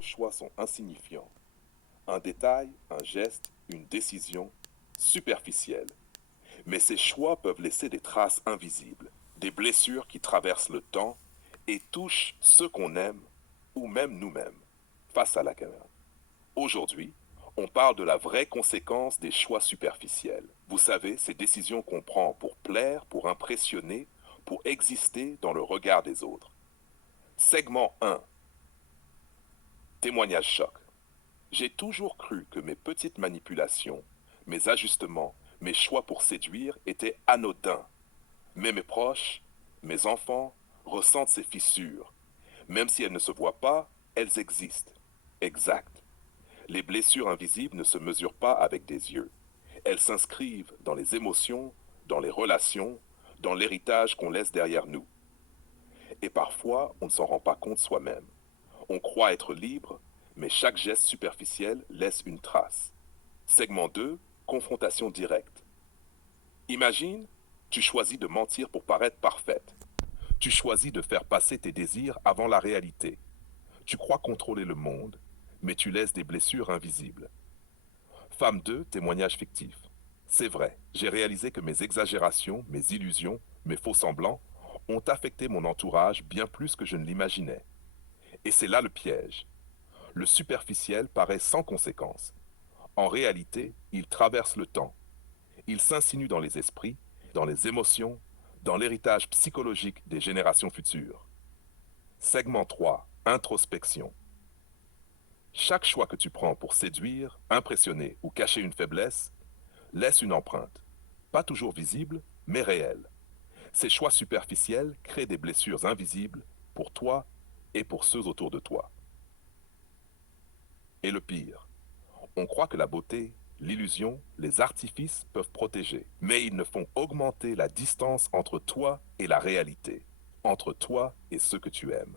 nos choix sont insignifiants. Un détail, un geste, une décision superficielle. Mais ces choix peuvent laisser des traces invisibles, des blessures qui traversent le temps et touchent ceux qu'on aime ou même nous-mêmes face à la caméra. Aujourd'hui, on parle de la vraie conséquence des choix superficiels. Vous savez, ces décisions qu'on prend pour plaire, pour impressionner, pour exister dans le regard des autres. Segment 1. Témoignage choc. J'ai toujours cru que mes petites manipulations, mes ajustements, mes choix pour séduire étaient anodins. Mais mes proches, mes enfants, ressentent ces fissures. Même si elles ne se voient pas, elles existent. Exact. Les blessures invisibles ne se mesurent pas avec des yeux. Elles s'inscrivent dans les émotions, dans les relations, dans l'héritage qu'on laisse derrière nous. Et parfois, on ne s'en rend pas compte soi-même. On croit être libre, mais chaque geste superficiel laisse une trace. Segment 2, confrontation directe. Imagine, tu choisis de mentir pour paraître parfaite. Tu choisis de faire passer tes désirs avant la réalité. Tu crois contrôler le monde, mais tu laisses des blessures invisibles. Femme 2, témoignage fictif. C'est vrai, j'ai réalisé que mes exagérations, mes illusions, mes faux-semblants ont affecté mon entourage bien plus que je ne l'imaginais. Et c'est là le piège. Le superficiel paraît sans conséquence. En réalité, il traverse le temps. Il s'insinue dans les esprits, dans les émotions, dans l'héritage psychologique des générations futures. Segment 3. Introspection. Chaque choix que tu prends pour séduire, impressionner ou cacher une faiblesse laisse une empreinte. Pas toujours visible, mais réelle. Ces choix superficiels créent des blessures invisibles pour toi et pour ceux autour de toi. Et le pire, on croit que la beauté, l'illusion, les artifices peuvent protéger, mais ils ne font augmenter la distance entre toi et la réalité, entre toi et ceux que tu aimes.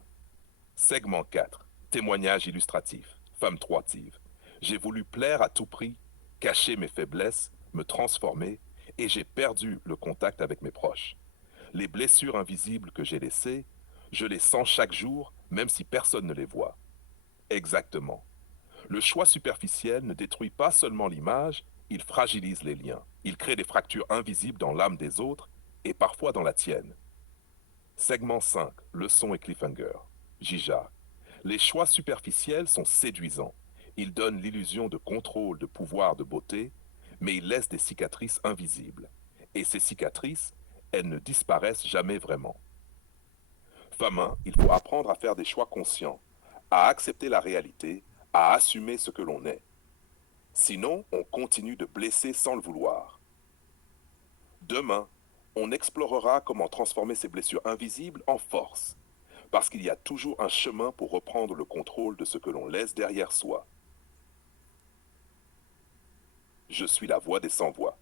Segment 4. Témoignage illustratif. Femme troitive. J'ai voulu plaire à tout prix, cacher mes faiblesses, me transformer, et j'ai perdu le contact avec mes proches. Les blessures invisibles que j'ai laissées, je les sens chaque jour, même si personne ne les voit. Exactement. Le choix superficiel ne détruit pas seulement l'image, il fragilise les liens. Il crée des fractures invisibles dans l'âme des autres et parfois dans la tienne. Segment 5. Leçon et cliffhanger. Jija. Les choix superficiels sont séduisants. Ils donnent l'illusion de contrôle, de pouvoir, de beauté, mais ils laissent des cicatrices invisibles. Et ces cicatrices, elles ne disparaissent jamais vraiment. Femme 1, il faut apprendre à faire des choix conscients, à accepter la réalité, à assumer ce que l'on est. Sinon, on continue de blesser sans le vouloir. Demain, on explorera comment transformer ces blessures invisibles en force, parce qu'il y a toujours un chemin pour reprendre le contrôle de ce que l'on laisse derrière soi. Je suis la voix des sans-voix.